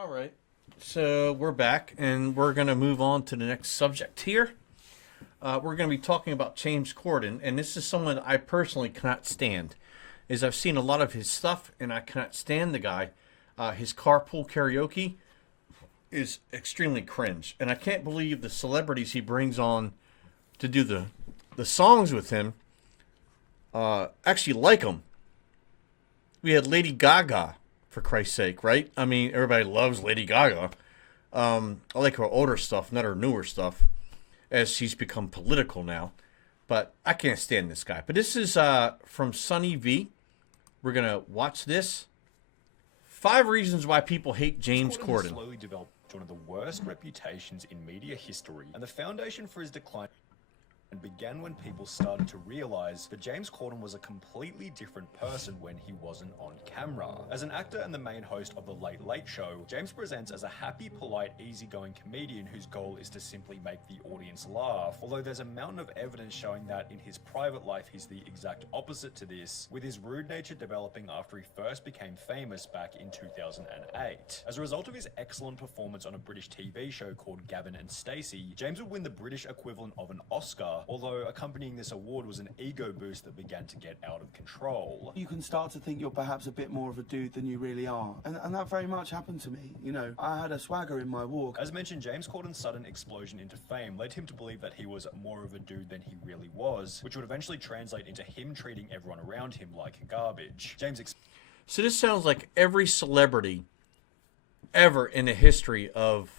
All right. So we're back, and we're going to move on to the next subject here. We're going to be talking about James Corden, and this is someone I personally cannot stand. Is I've seen a lot of his stuff, and I cannot stand the guy. His carpool karaoke is extremely cringe, and I can't believe the celebrities he brings on to do the songs with him actually like him. We had Lady Gaga, for Christ's sake, right? I mean, everybody loves Lady Gaga. I like her older stuff, not her newer stuff, as she's become political now. But I can't stand this guy. But this is from Sunny V. We're going to watch this. 5 reasons why people hate James Corden. Slowly developed one of the worst reputations in media history, and the foundation for his decline began when people started to realize that James Corden was a completely different person when he wasn't on camera. As an actor and the main host of The Late Late Show, James presents as a happy, polite, easygoing comedian whose goal is to simply make the audience laugh, although there's a mountain of evidence showing that in his private life he's the exact opposite to this, with his rude nature developing after he first became famous back in 2008. As a result of his excellent performance on a British TV show called Gavin and Stacey, James would win the British equivalent of an Oscar, although accompanying this award was an ego boost that began to get out of control. You can start to think you're perhaps a bit more of a dude than you really are. And that very much happened to me. You know, I had a swagger in my walk. As mentioned, James Corden's sudden explosion into fame led him to believe that he was more of a dude than he really was, which would eventually translate into him treating everyone around him like garbage. So this sounds like every celebrity ever in the history of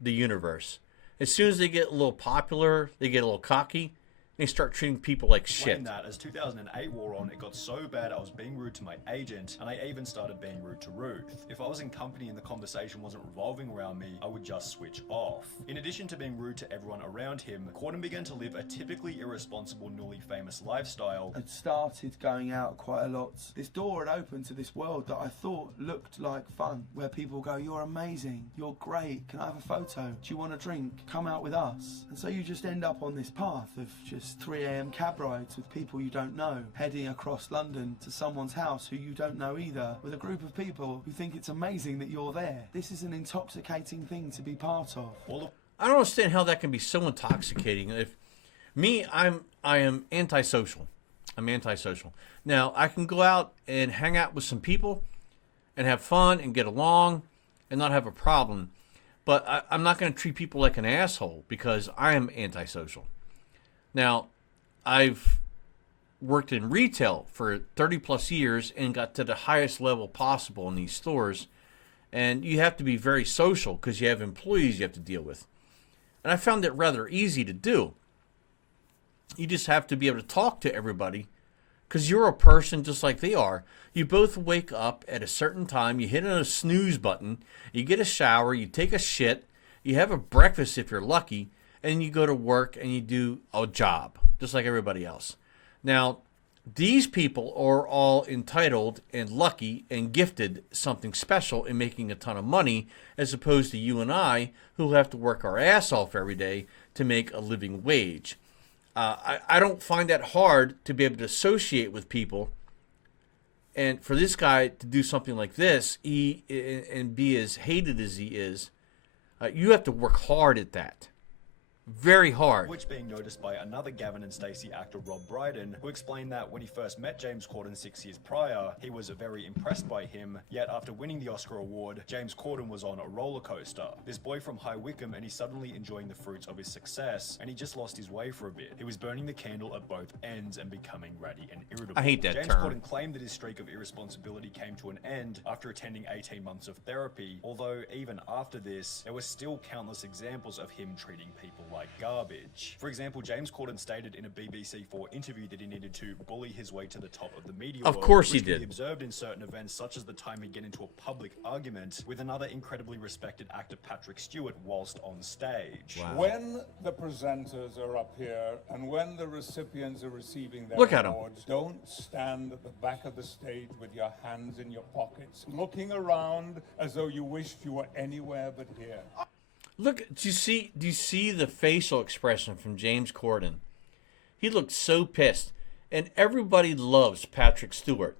the universe. As soon as they get a little popular, they get a little cocky, they start treating people like shit. That as 2008 wore on, it got so bad I was being rude to my agent, and I even started being rude to Ruth. If I was in company and the conversation wasn't revolving around me, I would just switch off. In addition to being rude to everyone around him, Corden began to live a typically irresponsible, newly famous lifestyle. I'd started going out quite a lot. This door had opened to this world that I thought looked like fun, where people go, "You're amazing, you're great, can I have a photo? Do you want a drink? Come out with us." And so you just end up on this path of just 3 a.m. cab rides with people you don't know, heading across London to someone's house who you don't know either, with a group of people who think it's amazing that you're there. This is an intoxicating thing to be part of. I don't understand how that can be so intoxicating. If me, I am antisocial. I'm antisocial. Now, I can go out and hang out with some people and have fun and get along and not have a problem. But I'm not going to treat people like an asshole because I am antisocial. Now, I've worked in retail for 30 plus years and got to the highest level possible in these stores. And you have to be very social because you have employees you have to deal with. And I found it rather easy to do. You just have to be able to talk to everybody because you're a person just like they are. You both wake up at a certain time, you hit on a snooze button, you get a shower, you take a shit, you have a breakfast if you're lucky, and you go to work and you do a job, just like everybody else. Now, these people are all entitled and lucky and gifted something special in making a ton of money, as opposed to you and I, who have to work our ass off every day to make a living wage. I don't find that hard to be able to associate with people. And for this guy to do something like this, and be as hated as he is, you have to work hard at that. Very hard. Which being noticed by another Gavin and Stacey actor, Rob Brydon, who explained that when he first met James Corden 6 years prior, he was very impressed by him, yet after winning the Oscar award, James Corden was on a roller coaster. This boy from High Wycombe, and he's suddenly enjoying the fruits of his success, and he just lost his way for a bit. He was burning the candle at both ends and becoming ratty and irritable. I hate that James term. Corden claimed that his streak of irresponsibility came to an end after attending 18 months of therapy, although even after this, there were still countless examples of him treating people like garbage. For example, James Corden stated in a BBC4 interview that he needed to bully his way to the top of the media world. Of course he which can did. be observed in certain events, such as the time he'd get into a public argument with another incredibly respected actor, Patrick Stewart, whilst on stage. Wow. When the presenters are up here and when the recipients are receiving their Look at 'em. awards, don't stand at the back of the stage with your hands in your pockets, looking around as though you wished you were anywhere but here. Look, do you see the facial expression from James Corden? He looked so pissed. And everybody loves Patrick Stewart.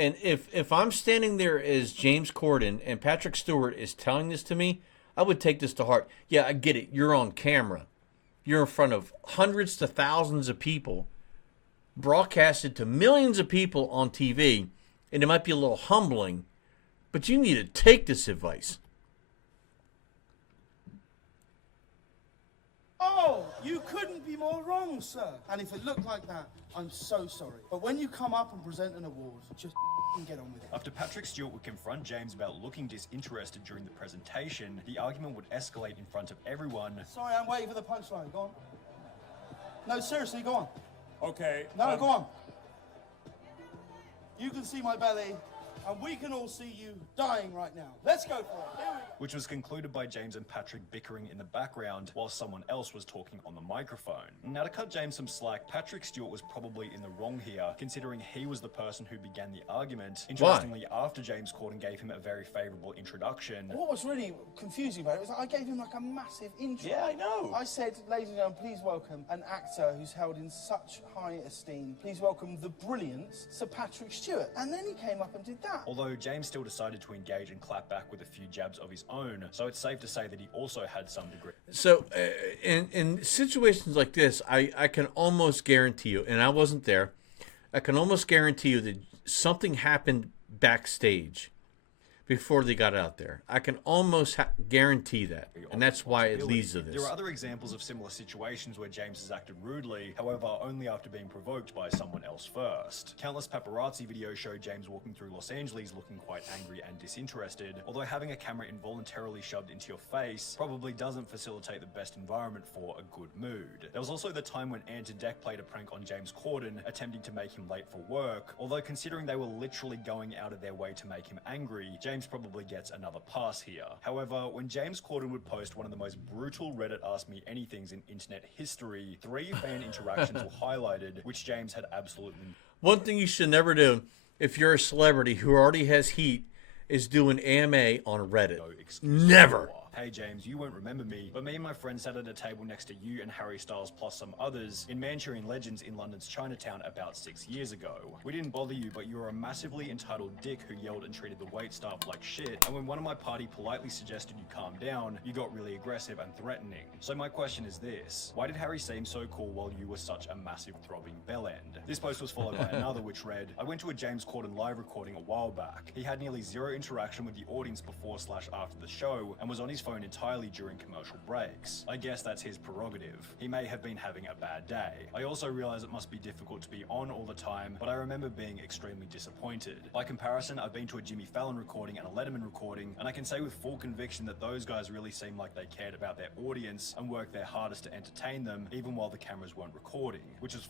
And if I'm standing there as James Corden and Patrick Stewart is telling this to me, I would take this to heart. Yeah, I get it. You're on camera. You're in front of hundreds to thousands of people, broadcasted to millions of people on TV, and it might be a little humbling, but you need to take this advice. Oh, you couldn't be more wrong, sir. And if it looked like that, I'm so sorry. But when you come up and present an award, just get on with it. After Patrick Stewart would confront James about looking disinterested during the presentation, the argument would escalate in front of everyone. Sorry, I'm waiting for the punchline. Go on. No, seriously, go on. Okay. No, go on. You can see my belly, and we can all see you dying right now. Let's go for it. Here we go. Which was concluded by James and Patrick bickering in the background while someone else was talking on the microphone. Now, to cut James some slack, Patrick Stewart was probably in the wrong here, considering he was the person who began the argument. Interestingly, after James Corden gave him a very favourable introduction. What was really confusing about it was that I gave him like a massive intro. Yeah, I know. I said, ladies and gentlemen, please welcome an actor who's held in such high esteem. Please welcome the brilliant Sir Patrick Stewart. And then he came up and did that. Although James still decided to engage and clap back with a few jabs of his own, so it's safe to say that he also had some degree. So in situations like this, I can almost guarantee you, and I wasn't there, I can almost guarantee you that something happened backstage before they got out there. I can almost guarantee that, and that's why it leads to this. There are other examples of similar situations where James has acted rudely, however, only after being provoked by someone else first. Countless paparazzi videos show James walking through Los Angeles looking quite angry and disinterested, although having a camera involuntarily shoved into your face probably doesn't facilitate the best environment for a good mood. There was also the time when Ant and Dec played a prank on James Corden, attempting to make him late for work, although considering they were literally going out of their way to make him angry, James probably gets another pass here. However, when James Corden would post one of the most brutal Reddit Ask Me Anythings in internet history, 3 fan interactions were highlighted, which James had absolutely... One thing you should never do, if you're a celebrity who already has heat, is do an AMA on Reddit. No excuse Never. for. Hey James, you won't remember me, but me and my friend sat at a table next to you and Harry Styles plus some others in Manchurian Legends in London's Chinatown about 6 years ago. We didn't bother you, but you were a massively entitled dick who yelled and treated the waitstaff like shit, and when one of my party politely suggested you calm down, you got really aggressive and threatening. So my question is this: why did Harry seem so cool while you were such a massive throbbing bellend? This post was followed by another which read, I went to a James Corden live recording a while back. He had nearly zero interaction with the audience before/after the show, and was on his phone entirely during commercial breaks. I guess that's his prerogative. He may have been having a bad day. I also realize it must be difficult to be on all the time, but I remember being extremely disappointed. By comparison, I've been to a Jimmy Fallon recording and a Letterman recording, and I can say with full conviction that those guys really seemed like they cared about their audience and worked their hardest to entertain them, even while the cameras weren't recording, which is...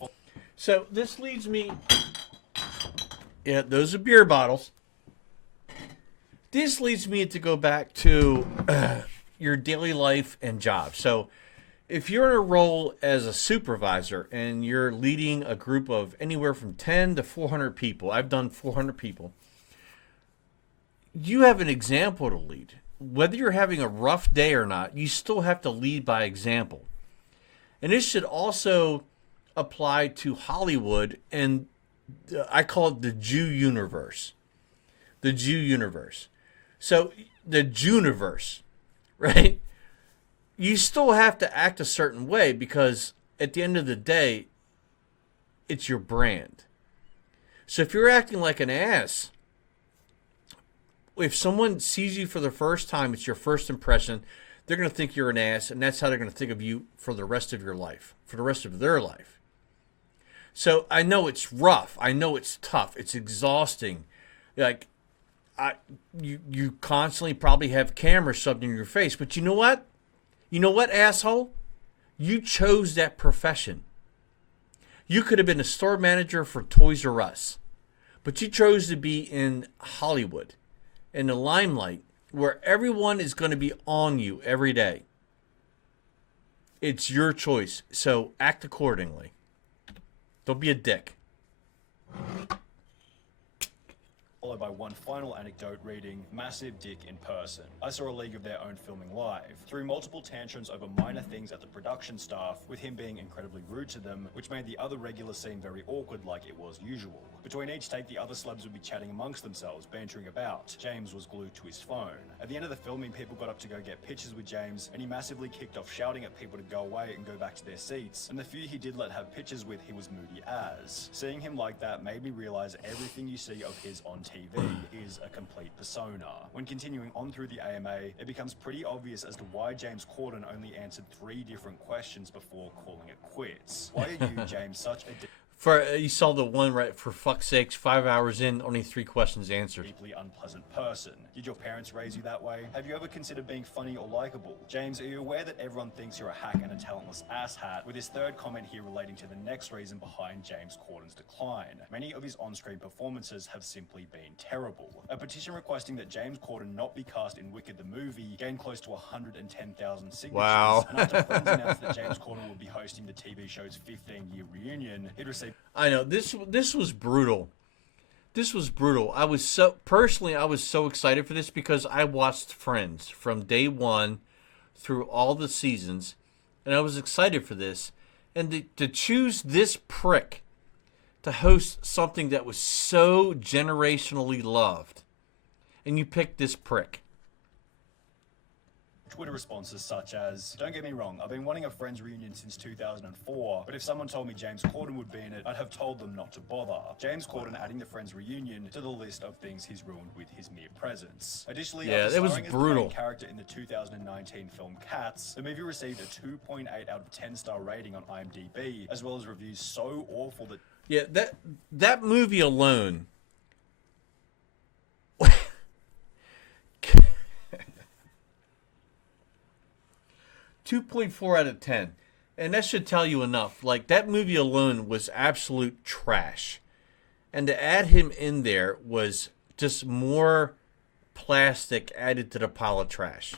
So this leads me... Yeah, those are beer bottles. This leads me to go back to your daily life and job. So if you're in a role as a supervisor and you're leading a group of anywhere from 10 to 400 people, I've done 400 people, you have an example to lead. Whether you're having a rough day or not, you still have to lead by example. And this should also apply to Hollywood, and I call it the Jew universe. The Jew universe. So the Juniverse, right? You still have to act a certain way because at the end of the day, it's your brand. So if you're acting like an ass, if someone sees you for the first time, it's your first impression, they're going to think you're an ass, and that's how they're going to think of you for the rest of your life, for the rest of their life. So I know it's rough. I know it's tough. It's exhausting. Like, you constantly probably have cameras shoved in your face, but you know what? You know what, asshole? You chose that profession. You could have been a store manager for Toys R Us, but you chose to be in Hollywood, in the limelight, where everyone is going to be on you every day. It's your choice, so act accordingly. Don't be a dick. followed by one final anecdote reading, "Massive dick in person. I saw a League of Their Own filming live. Through multiple tantrums over minor things at the production staff, with him being incredibly rude to them, which made the other regulars seem very awkward like it was usual. Between each take, the other celebs would be chatting amongst themselves, bantering about. James was glued to his phone. At the end of the filming, people got up to go get pictures with James, and he massively kicked off shouting at people to go away and go back to their seats, and the few he did let have pictures with, he was moody as. Seeing him like that made me realize everything you see of his on TV is a complete persona. When continuing on through the AMA, it becomes pretty obvious as to why James Corden only answered 3 different questions before calling it quits. Why are you, James, such a You saw the one, right? For fuck's sakes, 5 hours in, only 3 questions answered. deeply unpleasant person? Did your parents raise you that way? Have you ever considered being funny or likable? James, are you aware that everyone thinks you're a hack and a talentless asshat? With his third comment here relating to the next reason behind James Corden's decline. Many of his on-screen performances have simply been terrible. A petition requesting that James Corden not be cast in Wicked the movie gained close to 110,000 signatures. Wow. And after friends announced that James Corden would be hosting the TV show's 15-year reunion, he'd received I know this was brutal. This was brutal. I was so excited for this because I watched Friends from day one through all the seasons, and I was excited for this. And to choose this prick to host something that was so generationally loved, and you picked this prick. Twitter responses such as, "Don't get me wrong, I've been wanting a Friends reunion since 2004, but if someone told me James Corden would be in it, I'd have told them not to bother." James Corden adding the Friends reunion to the list of things he's ruined with his mere presence. Additionally, Yeah, after it was starring as the brutal. main character in the 2019 film Cats, the movie received a 2.8 out of 10 star rating on IMDb, as well as reviews so awful that Yeah, that movie alone. 2.4 out of 10. And that should tell you enough. Like, that movie alone was absolute trash. And to add him in there was just more plastic added to the pile of trash.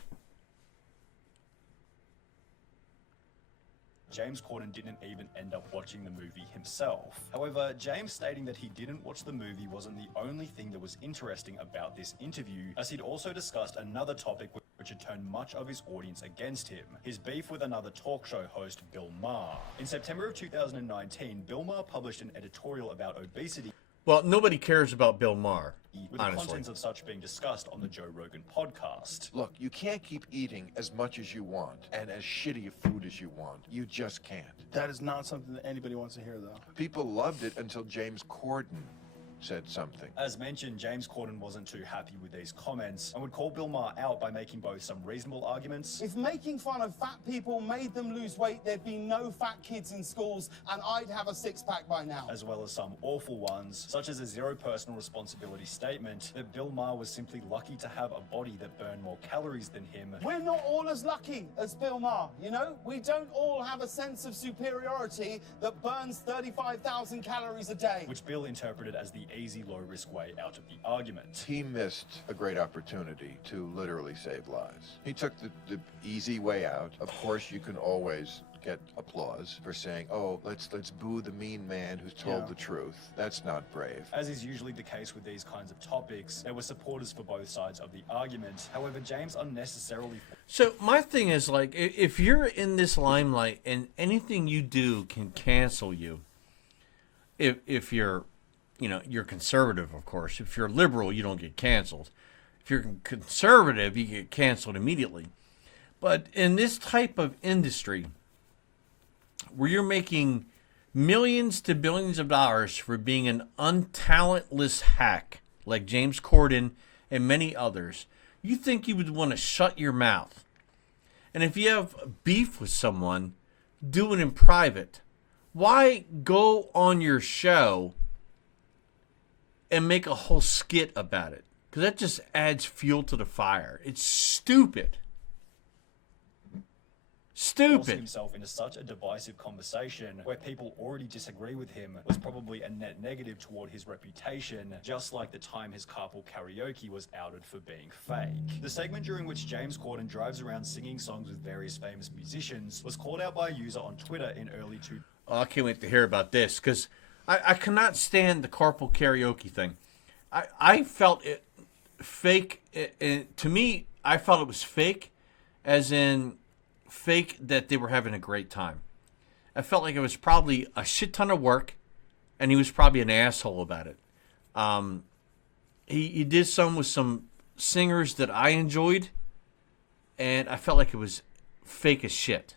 James Corden didn't even end up watching the movie himself. However, James stating that he didn't watch the movie wasn't the only thing that was interesting about this interview, as he'd also discussed another topic which had turned much of his audience against him, his beef with another talk show host, Bill Maher. In September of 2019, Bill Maher published an editorial about obesity, Well, nobody cares about Bill Maher, with the honestly. contents of such being discussed on the Joe Rogan podcast. Look, you can't keep eating as much as you want and as shitty of food as you want. You just can't. That is not something that anybody wants to hear, though. People loved it until James Corden said something. As mentioned, James Corden wasn't too happy with these comments and would call Bill Maher out by making both some reasonable arguments. If making fun of fat people made them lose weight, there'd be no fat kids in schools, and I'd have a six-pack by now. As well as some awful ones, such as a zero personal responsibility statement that Bill Maher was simply lucky to have a body that burned more calories than him. We're not all as lucky as Bill Maher, you know? We don't all have a sense of superiority that burns 35,000 calories a day. Which Bill interpreted as the easy, low-risk way out of the argument. He missed a great opportunity to literally save lives. He took the easy way out. Of course, you can always get applause for saying, "Oh, let's boo the mean man who's told the truth." That's not brave. As is usually the case with these kinds of topics, there were supporters for both sides of the argument. However, James unnecessarily... So my thing is, like, if you're in this limelight and anything you do can cancel you, if you're, you know, you're conservative, of course. If you're liberal, you don't get canceled. If you're conservative, you get canceled immediately. But in this type of industry, where you're making millions to billions of dollars for being an untalentless hack like James Corden and many others, you think you would want to shut your mouth. And if you have beef with someone, do it in private. Why go on your show and make a whole skit about it? Because that just adds fuel to the fire. It's stupid. forced Stupid. himself into such a divisive conversation where people already disagree with him was probably a net negative toward his reputation, just like the time his carpool karaoke was outed for being fake. The segment during which James Corden drives around singing songs with various famous musicians was called out by a user on Twitter in early Oh, I can't wait to hear about this because I cannot stand the carpool karaoke thing. I felt it fake. To me, I felt it was fake, as in fake that they were having a great time. I felt like it was probably a shit ton of work, and he was probably an asshole about it. He did some with some singers that I enjoyed, and I felt like it was fake as shit.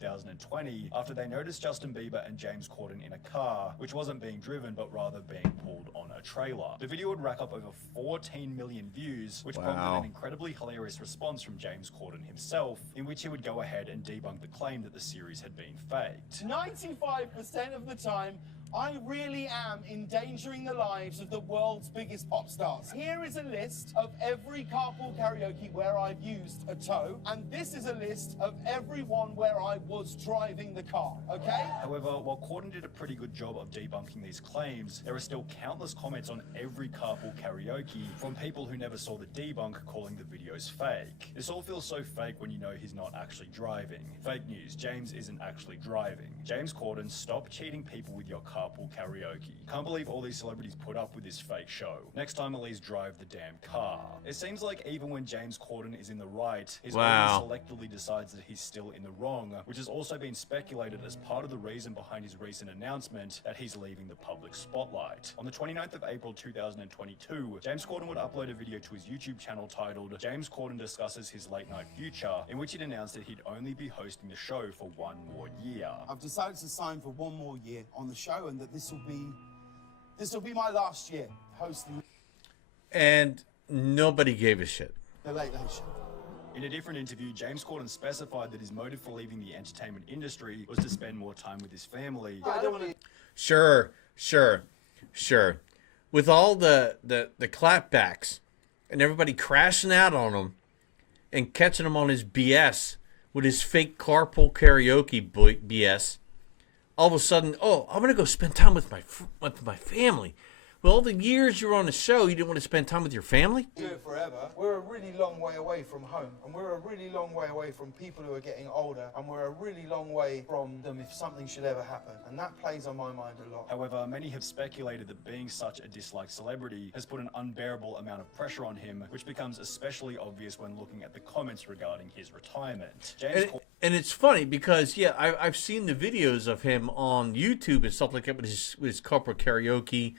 2020 after they noticed Justin Bieber and James Corden in a car, which wasn't being driven but rather being pulled on a trailer. The video would rack up over 14 million views, which prompted an incredibly hilarious response from James Corden himself, in which he would go ahead and debunk the claim that the series had been faked. 95% of the time, I really am endangering the lives of the world's biggest pop stars. Here is a list of every carpool karaoke where I've used a tow, and this is a list of everyone where I was driving the car, okay? However, while Corden did a pretty good job of debunking these claims, there are still countless comments on every carpool karaoke from people who never saw the debunk calling the videos fake. This all feels so fake when you know he's not actually driving. Fake news, James isn't actually driving. James Corden, stop cheating people with your carpool karaoke. Can't believe all these celebrities put up with this fake show. Next time, at least drive the damn car. It seems like even when James Corden is in the right, his audience selectively decides that he's still in the wrong, which has also been speculated as part of the reason behind his recent announcement that he's leaving the public spotlight. On the 29th of April 2022, James Corden would upload a video to his YouTube channel titled James Corden Discusses His Late Night Future, in which he'd announced that he'd only be hosting the show for one more year. I've decided to sign for one more year on the show, and that this will be my last year hosting And nobody gave a shit. the Late Late Show. In a different interview, James Corden specified that his motive for leaving the entertainment industry was to spend more time with his family. Sure. With all the clapbacks and everybody crashing out on him and catching him on his BS with his fake carpool karaoke BS, all of a sudden, oh, I'm gonna go spend time with my family. Well, all the years you were on the show, you didn't want to spend time with your family? Do it forever. We're a really long way away from home, and we're a really long way away from people who are getting older, and we're a really long way from them if something should ever happen, and that plays on my mind a lot. However, many have speculated that being such a disliked celebrity has put an unbearable amount of pressure on him, which becomes especially obvious when looking at the comments regarding his retirement. And it's funny because, yeah, I've seen the videos of him on YouTube and stuff like that with his corporate karaoke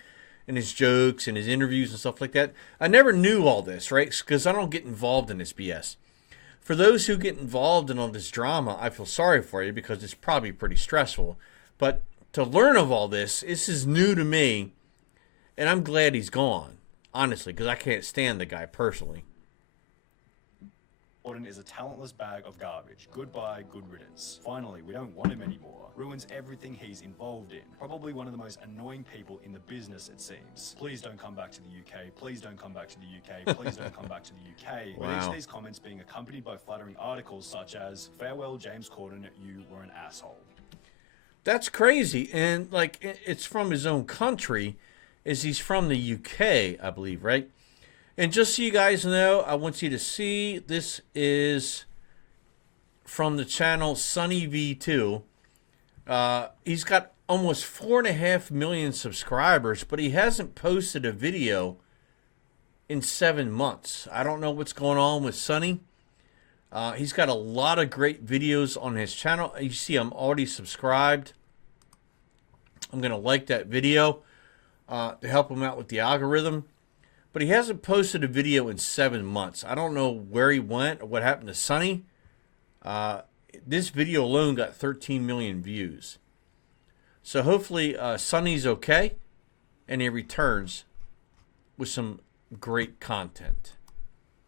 and his jokes and his interviews and stuff like that. I never knew all this, right? Because I don't get involved in this BS. For those who get involved in all this drama, I feel sorry for you because it's probably pretty stressful. But to learn of all this is new to me, and I'm glad he's gone, honestly, because I can't stand the guy personally. Corden is a talentless bag of garbage. Goodbye, good riddance. Finally, we don't want him anymore. Ruins everything he's involved in. Probably one of the most annoying people in the business, it seems. Please don't come back to the UK. Please don't come back to the UK. Please don't come back to the UK. With each of these comments being accompanied by flattering articles such as, farewell, James Corden, you were an asshole. That's crazy. And, like, it's from his own country, as he's from the UK, I believe, right? And just so you guys know, I want you to see, this is from the channel Sunny V2. He's got almost 4.5 million subscribers, but he hasn't posted a video in 7 months. I don't know what's going on with Sunny. He's got a lot of great videos on his channel. You see, I'm already subscribed. I'm going to like that video to help him out with the algorithm. But he hasn't posted a video in 7 months. I don't know where he went or what happened to Sunny. This video alone got 13 million views. So hopefully Sunny's okay and he returns with some great content.